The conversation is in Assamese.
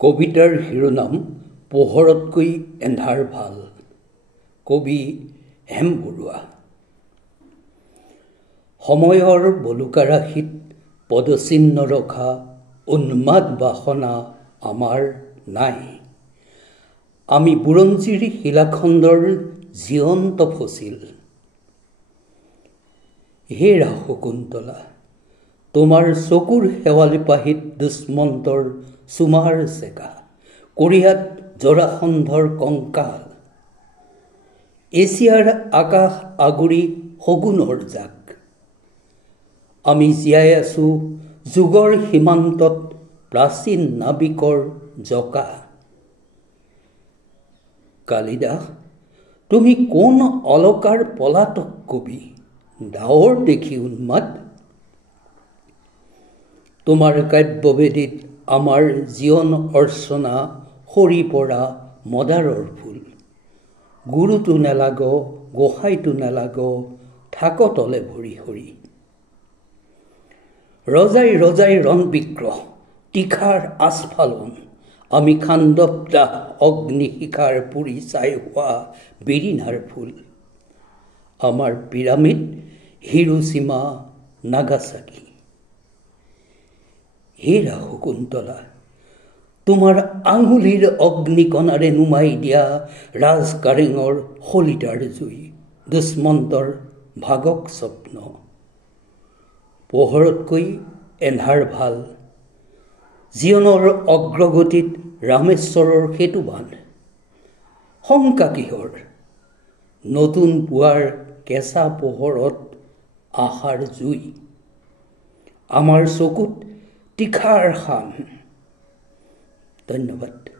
কবিতাৰ শিৰোনাম পোহৰতকৈ এন্ধাৰ ভাল। কবি হেম বৰুৱা। সময়ৰ বলুকাৰাশিত পদচিহ্ন ৰখা উন্মাদ বাসনা আমাৰ নাই। আমি বুৰঞ্জীৰ শিলাখণ্ডৰ জীৱন্ত ফচিল। হে শকুন্তলা, তোমাৰ চকুৰ শেৱালি পাহিত দুষ্মন্তৰ চুমাৰ চেকা, কোৰিয়াত জৰাসন্ধৰ কংকাল। এছিয়াৰ আকাশ আগুৰি শগুনৰ জাক। আমি জীয়াই আছো যুগৰ সীমান্তত প্ৰাচীন নাবিকৰ জকা। কালিদাস, তুমি কোন অলকাৰ পলাতক কবি, ডাৱৰ দেখি উন্মাদ? তোমাৰ কাব্যবেদীত আমাৰ জীৱন অৰ্চনা সৰি পৰা মদাৰৰ ফুল। গুৰুটো নেলাগ, গোসাঁইটো নেলাগ, থাক তলে ভৰি হৰি। ৰজাই ৰজাই ৰণ বিগ্ৰহ, তীখাৰ আস্ফালন, আমি খাণ্ডৱ অগ্নিশিখাৰ পুৰি ছাই হোৱা বেৰিনাৰ ফুল। আমাৰ পিৰামিড, হিৰোশ্বিমা, নাগাচাকি। হেৰা শকুন্তলা, তোমাৰ আঙুলিৰ অগ্নিকণাৰে নুমাই দিয়া ৰাজ কাৰেঙৰ শলিতাৰ জুই, দুষ্মন্তৰ ভাগক স্বপ্ন। পোহৰতকৈ এন্ধাৰ ভাল। জীৱনৰ অগ্ৰগতিত ৰামেশ্বৰৰ সেতু বান্ধ। শংকা কিহৰ? নতুন পুৱাৰ কেঁচা পোহৰত আশাৰ জুই। আমাৰ চকুত তীখাৰ শান। ধন্যবাদ।